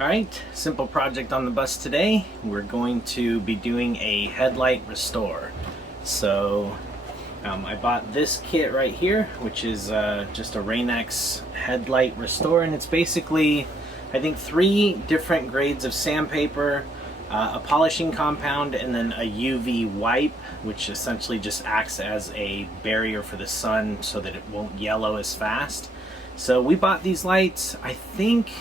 Alright, simple project on the bus today. We're going to be doing a headlight restore. So I bought this kit right here, which is just a Rain-X headlight restore, and it's basically, I think, 3 different grades of sandpaper, a polishing compound, and then a UV wipe, which essentially just acts as a barrier for the sun so that it won't yellow as fast. So we bought these lights, I think,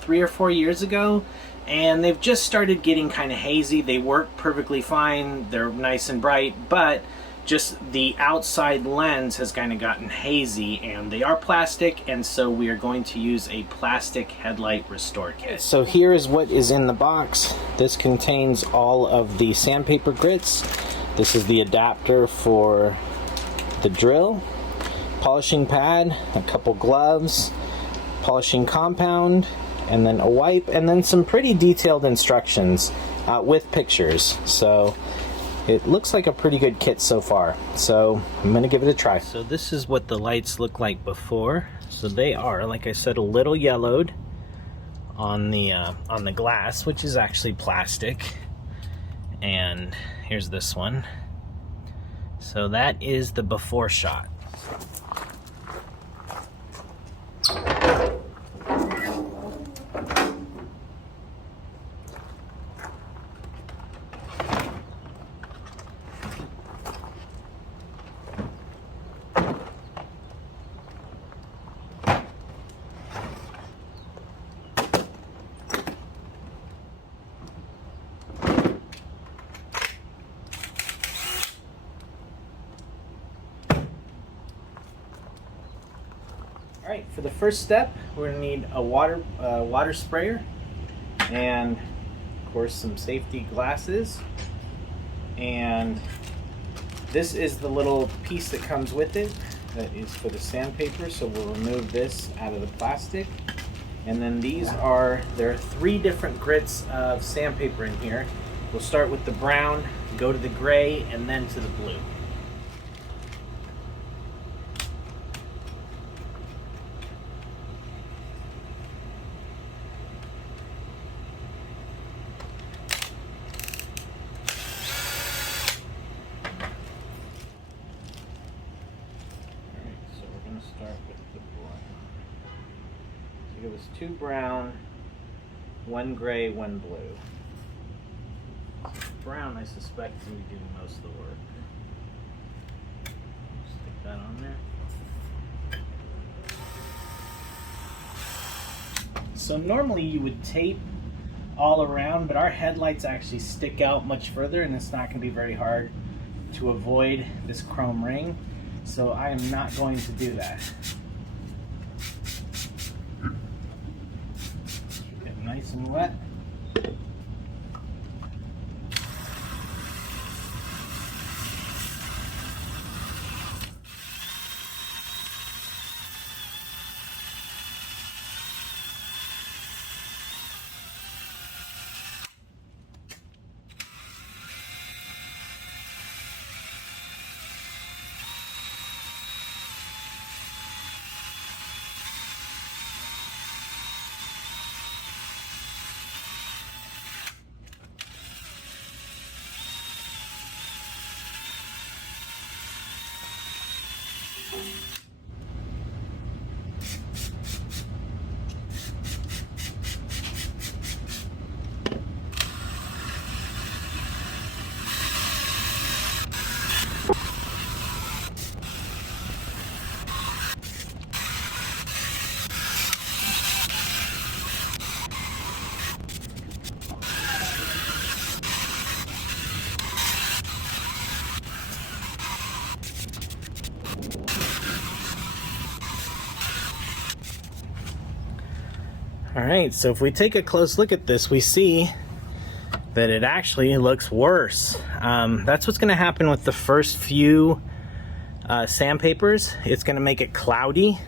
3 or 4 years ago, and they've just started getting kind of hazy. They work perfectly fine, they're nice and bright, but just the outside lens has kind of gotten hazy, and they are plastic, and so we are going to use a plastic headlight restore kit. So here is what is in the box. This contains all of the sandpaper grits. This is the adapter for the drill, polishing pad, a couple gloves, polishing compound, and then a wipe, and then some pretty detailed instructions with pictures. So it looks like a pretty good kit so far. So I'm gonna give it a try. So this is what the lights look like before. So they are, like I said, a little yellowed on the glass, which is actually plastic. And here's this one. So that is the before shot. Alright, for the first step, we're going to need a water sprayer, and of course some safety glasses, and this is the little piece that comes with it that is for the sandpaper, so we'll remove this out of the plastic. And then there are 3 different grits of sandpaper in here. We'll start with the brown, go to the gray, and then to the blue. Start with the brown. So it was 2 brown, 1 gray, 1 blue. So brown, I suspect, is going to be doing most of the work. Stick that on there. So normally you would tape all around, but our headlights actually stick out much further, and it's not going to be very hard to avoid this chrome ring. So I am not going to do that. Keep it nice and wet. Alright, so if we take a close look at this, we see that it actually looks worse. That's what's going to happen with the first few sandpapers. It's going to make it cloudy,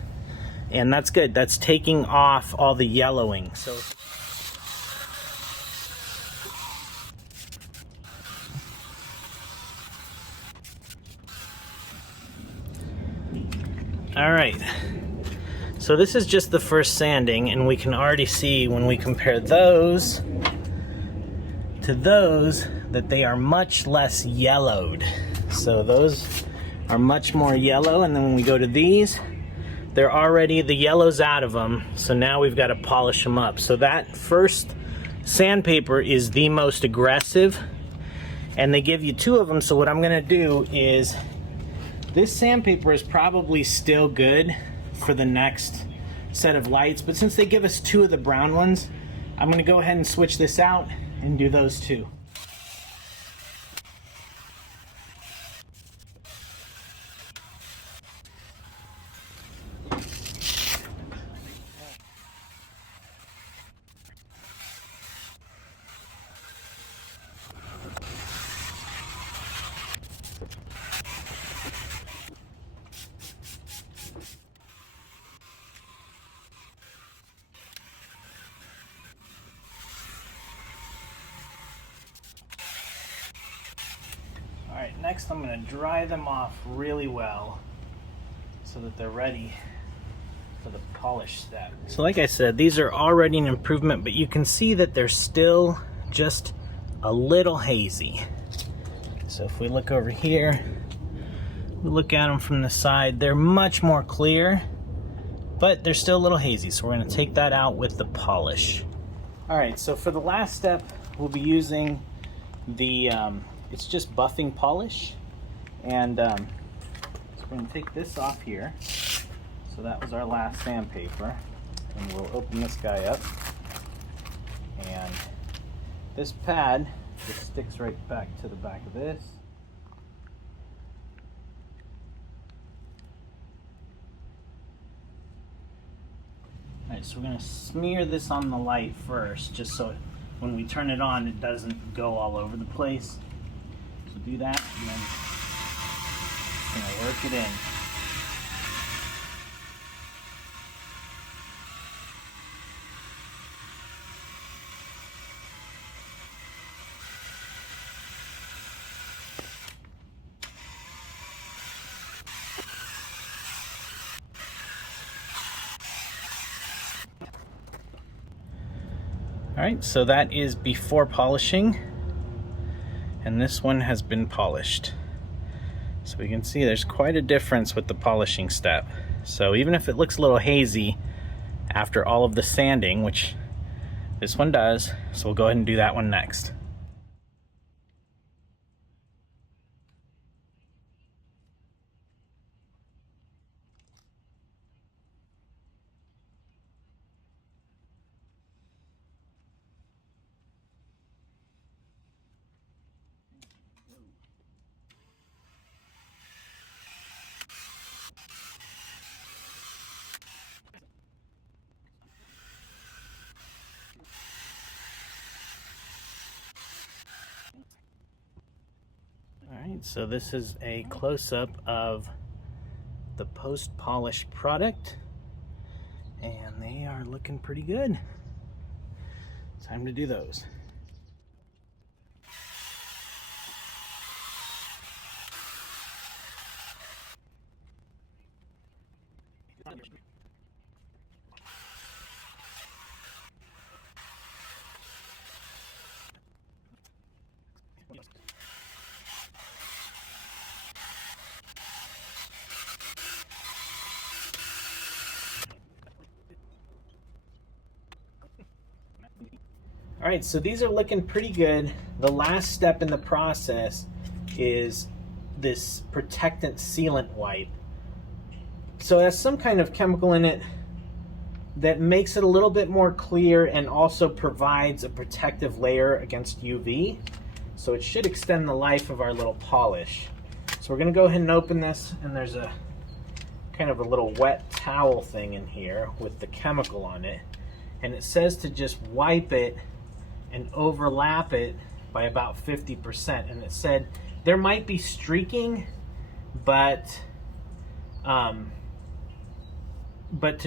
and that's good. That's taking off all the yellowing. So all right, So this is just the first sanding, and we can already see when we compare those to those that they are much less yellowed. So those are much more yellow, and then when we go to these, they're already, the yellow's out of them, so now we've got to polish them up. So that first sandpaper is the most aggressive, and they give you 2 of them. So what I'm gonna do is, this sandpaper is probably still good for the next set of lights, but since they give us 2 of the brown ones, I'm gonna go ahead and switch this out and do those 2. Alright, next I'm going to dry them off really well so that they're ready for the polish step. So like I said, these are already an improvement, but you can see that they're still just a little hazy. So if we look over here, we look at them from the side, they're much more clear, but they're still a little hazy, so we're going to take that out with the polish. Alright, so for the last step, we'll be using the it's just buffing polish, and so we're going to take this off here. So that was our last sandpaper, and we'll open this guy up, and this pad just sticks right back to the back of this. Alright, so we're going to smear this on the light first, just so when we turn it on it doesn't go all over the place. So do that, and then just going to work it in. Alright, so that is before polishing, and this one has been polished. So we can see there's quite a difference with the polishing step. So even if it looks a little hazy after all of the sanding, which this one does, so we'll go ahead and do that one next. Alright, so this is a close-up of the post-polish product, and they are looking pretty good. Time to do those. Alright, so these are looking pretty good. The last step in the process is this protectant sealant wipe. So it has some kind of chemical in it that makes it a little bit more clear and also provides a protective layer against UV. So it should extend the life of our little polish. So we're going to go ahead and open this, and there's a kind of a little wet towel thing in here with the chemical on it. And it says to just wipe it and overlap it by about 50%. And it said there might be streaking, but to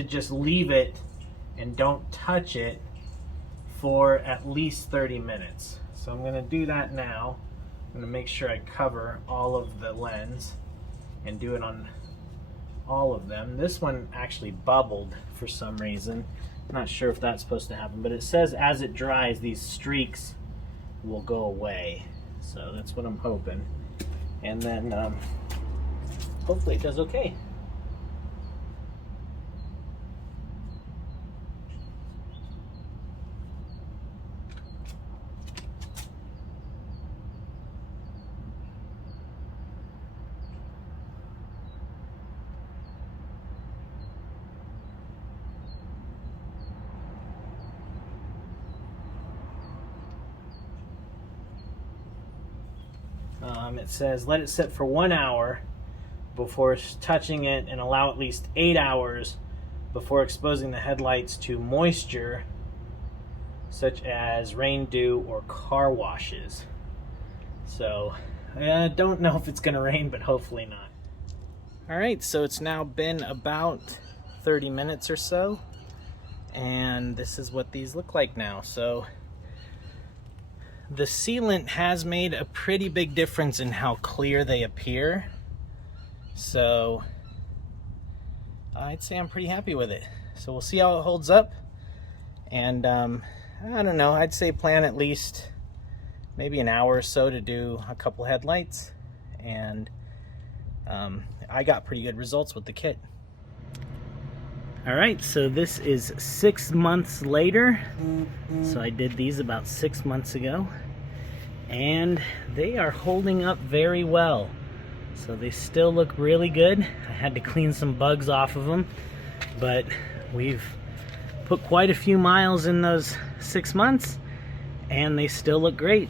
just leave it and don't touch it for at least 30 minutes. So I'm going to do that now. I'm going to make sure I cover all of the lens and do it on all of them. This one actually bubbled for some reason. I'm not sure if that's supposed to happen, but it says as it dries, these streaks will go away. So that's what I'm hoping. And then hopefully it does okay. It says let it sit for 1 hour before touching it and allow at least 8 hours before exposing the headlights to moisture such as rain, dew, or car washes. So I don't know if it's gonna rain, but hopefully not. Alright, so it's now been about 30 minutes or so, and this is what these look like now. So the sealant has made a pretty big difference in how clear they appear. So I'd say I'm pretty happy with it. So we'll see how it holds up. And I don't know, I'd say plan at least maybe an hour or so to do a couple headlights. And I got pretty good results with the kit. All right, so this is 6 months later. So I did these about 6 months ago, and they are holding up very well. So they still look really good. I had to clean some bugs off of them, but we've put quite a few miles in those 6 months, and they still look great.